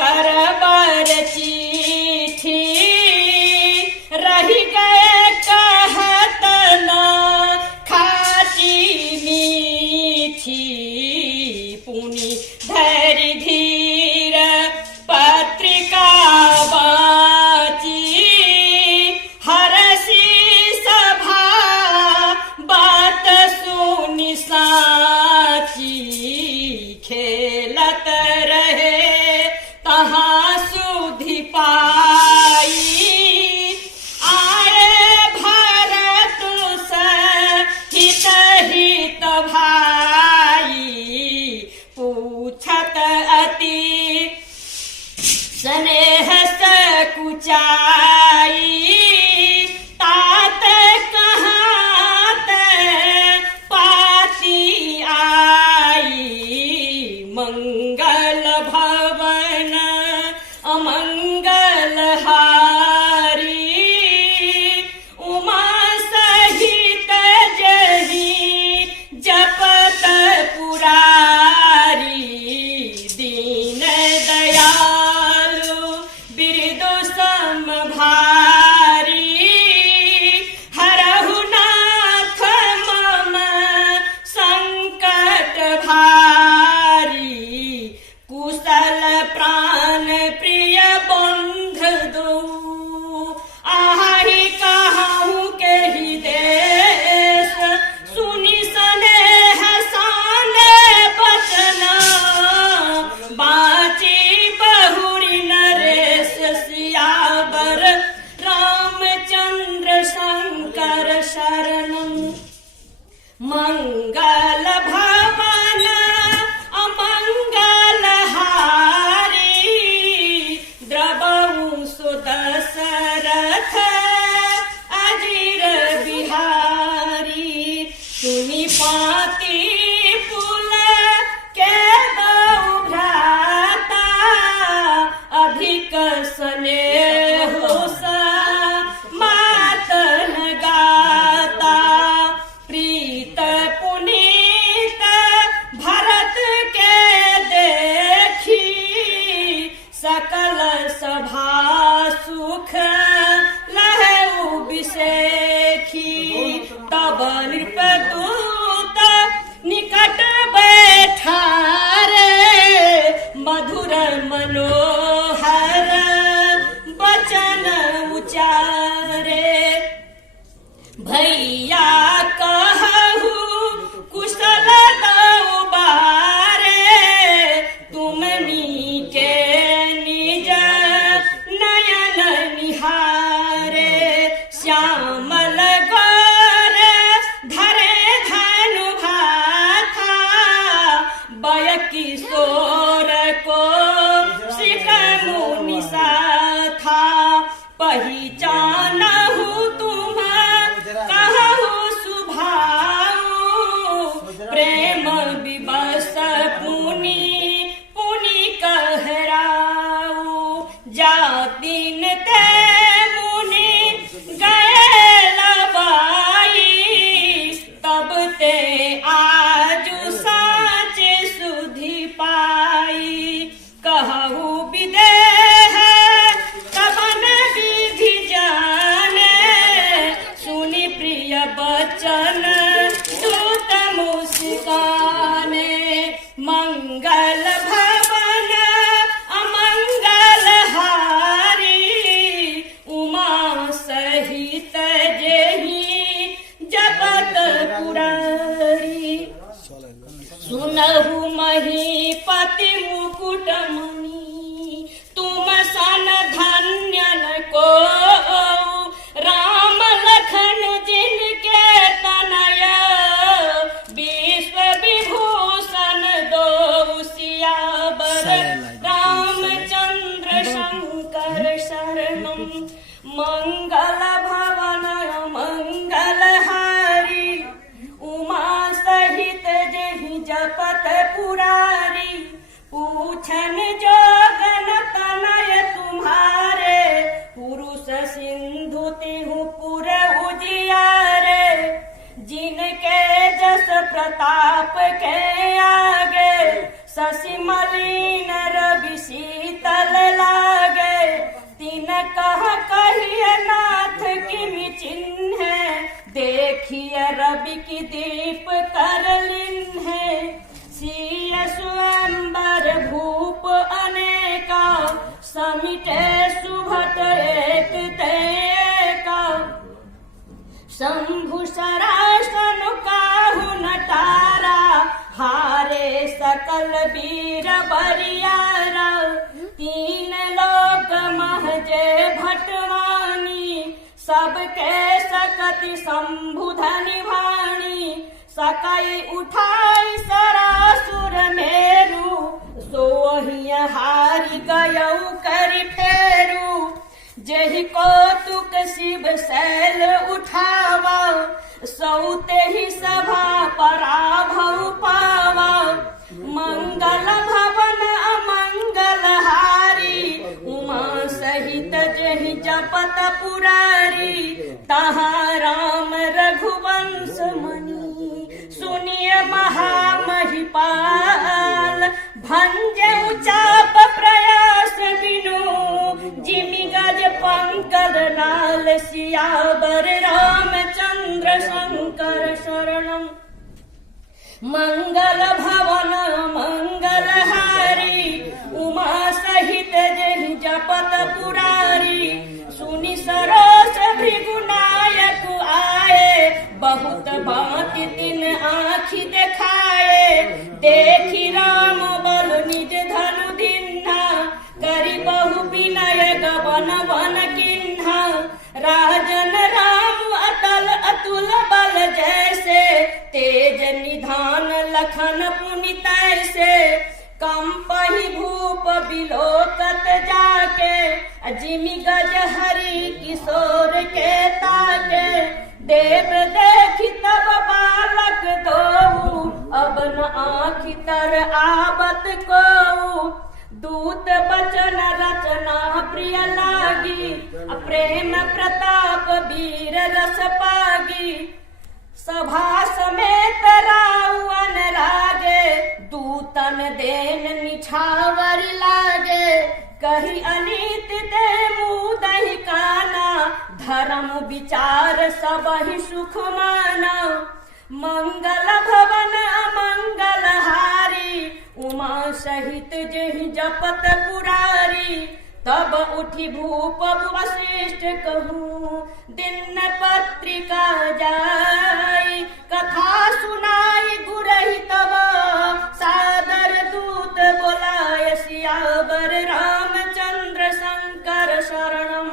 Kerber चिट्ठी रही गए कहत न खाची मीठी पुनि धैर्य धीर पत्रिका बाची हरसी सभा बात सुनि साची खेलत रहे तहाँ सुधि पाई आए भरत सहित हित भाई पूछत अति स्नेह सकुचाई तात कहाँ पाती आई मंगल भवन अमंगल हारी उमा सहित जही जपत पुरारी दीन दयालु बिरदु समभारी हरहु नाथ मम संकट भारी कुशल प्राण प्रिय बंधु दो आहि कहूँ के ही देश सुनि स्नेह साने बचन बाची बहुरी नरेश सियावर रामचंद्र शंकर शरणं मंगल भवन अमंगल हारी द्रवहु सुदशरथ अजीर बिहारी सुनि पाती पुल के दो भ्राता अधिक स्नेह मातन गाता प्रीत पुनीत भरत के देखी सकल सभा सुख लहु बिसेखी तब नृपदूत निकट बैठा रे मधुर मनोहर बचन उचारे भैया कहू कुशल दो बारे तुमनी के निज नयन निहारे श्यामल गौर धरे धनु भाथा बय किशोर को सिख मुनि साथा पहिचानहु तुम कहु सुभाऊ प्रेम विवश पुनि कहराऊ जातिन ते मुनि गए लबाई तब ते आजु साचे सुधि पाई कहु विदेह कवन विधि जाने सुनि प्रिय बचन सुत मुस्काने मंगल भवन अमंगल हारी उमा सहित जेहि जपत पुरारी सुनहु महीपति मुकुट मुनि तुम सन धन्य न को राम लखन जिनके तनय विश्व विभूषण दो सियावर रामचंद्र शंकर शरणं मंगल भवन मंगल हारी उमा सहित जहि जपत पुरारी पूछन जोगन तनय तुम्हारे पुरुष सिंधु तिहु पुर उजियारे जिनके जस प्रताप के आगे शशि मलिन रवि देखिए रवि की दीप करलिन है, सिय स्वयंवर भूप अनेका, समिटे सुभट एक तेका। शंभु सरासन काहु नटारा, हारे सकल वीर बरियारा। तीन लोक महजे भटवानी, सबके सकति शंभु धनि भाणी। सकई उठाई सरासुर मेरु, सोहि हारि गयउ करि फेरु। जेहि कौतुक शिव शैल उठावा, सौते ही सभा पराभव पावा। मंगल भवन अमंगल हारी, उमा सहित जेहि जपत पुरारी। तहाँ राम रघुवंश मणि, सुनिय महामहिपाल। भंजउ चाप प्रयास बिनु, जिमि गज पंकज नाल। सियावर रामचंद्र शंकर शरणम। मंगल भवन मंगल हारी, उमा सहित जेहि जपत पुरारी। सुनि सरोस भृगुनायक आए, बहुत बात तिन आँखि देखाए। देखि राम बल निज धनु धिन्हा, करि बहु विनय गवन वन किन्हा। राजन राम अतल अतुल बल जैसे, तेज निधान लखन पुनि तैसे। कंपहि भूप बिलोकत जाके, जिमि गज हरि किशोर के ताके। देव देखि तब बालक दोऊ, अब न आँखि तर आबत कोऊ। दूत बचन रचना प्रिय लागी, प्रेम प्रताप वीर रस पागी। सभा समेत राउअन रागे, दूतन देन निछावर लागे। कही अनीति दे मुदहि काना, धर्म विचार सबहि सुख माना। मंगल भवन अमंगल हारी, उमा सहित जेहि जपत पुरारी। तब उठि भूप वशिष्ठ कहूँ, दिन पत्रिका जाई। कथा सुनाई गुरहि तब, सादर दूत बोलाय। सियावर रामचंद्र शंकर शरणम।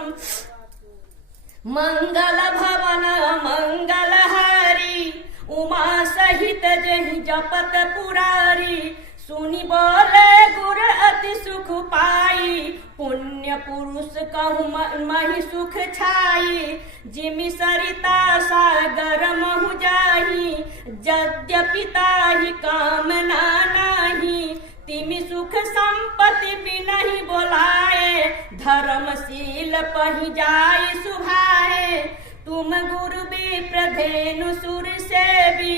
मंगल भवन मंगल हारी, उमा सहित जेहि जपत पुरारी। सुनि बोले गुर अति सुख पाई, पुण्य पुरुष कहु महि सुख छाई। जिमि सरिता सागर महु जाही, यद्यपि ताहि कामना नाही। तिमि सुख संपत्ति बिनहि बोलाए, धर्मशील पहि जाय सुभाए। तुम गुरु विप्रधेनु सुर सेवी,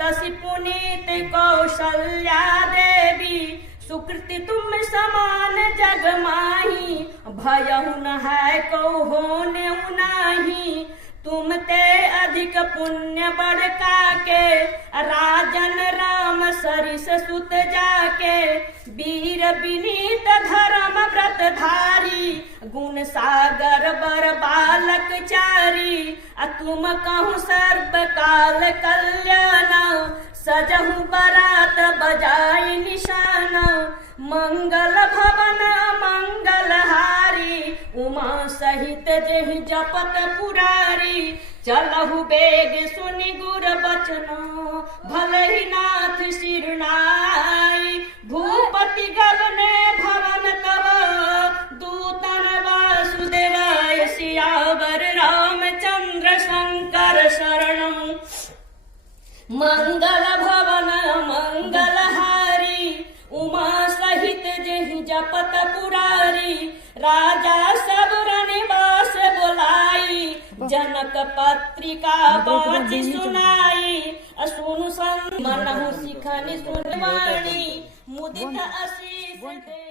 तसि पुनीत कौशल्या देवी। सुकृति तुम समान जग माही, भयहु न है कौ होने नाही। तुम ते अधिक पुण्य बड़का के, राजन राम सरिस सुत जाके। वीर विनीत धर्म व्रत धारी, गुण सागर बर बालक चारी। तुम कहूँ सर्व काल कल्याण, सजहु बरात बजाई निशान। मंगल भवन मंगल हारी, उमा सहित जेहि जपत पुरारी। चलहु बेग सुनि गुर बचनो, भलहि नाथ सिरनाई। भूपति गगने भवन तब, दूतन वासुदेवाय। सियावर रामचंद्र शंकर शरणम। मंगल भवन मंगल हारी, उमा सहित जेहि जपत पुरारी। राजा सब रनिवास बोलाई, जनक पत्रिका बाची सुनाई। सुनु संत मनहु सिखनि सुनवाणी, मुदित आशीष दे।